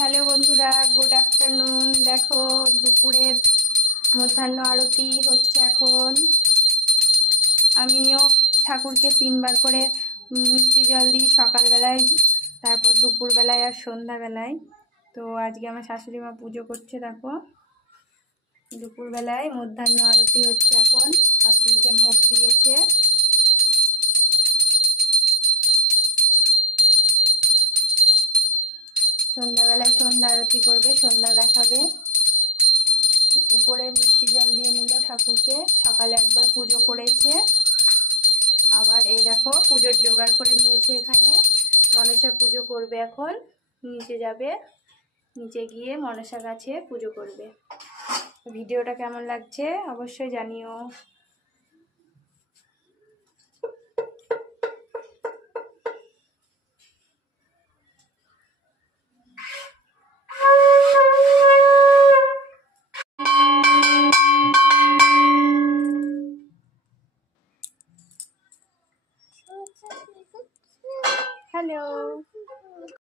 Hello বন্ধুরা, good afternoon. দেখো দুপুরের মধ্যাহ্ন আরতি হচ্ছে এখন। আমিও ঠাকুরকে 3বার করে মিষ্টি জল দিই, সকালবেলায়, তারপর দুপুরবেলায় আর সন্ধ্যাবেলায়। তো আজকে আমার শাশুড়ি মা পুজো করছে। দেখো দুপুরবেলায় মধ্যাহ্ন আরতি হচ্ছে এখন, ঠাকুরকে ভোগ দিয়েছে। সন্ধ্যাবেলায় সন্ধ্যা আরতি করবে, সন্ধ্যা দেখাবে। উপরে মিষ্টি জল দিয়ে নিল ঠাকুরকে। সকালে একবার পুজো করেছে, আবার এই দেখো পুজোর জোগাড় করে নিয়েছে। এখানে মনসা পুজো করবে এখন। নিচে যাবে, নিচে গিয়ে মনসা গাছে পুজো করবে। ভিডিওটা কেমন লাগছে অবশ্যই জানিও। হ্যালো।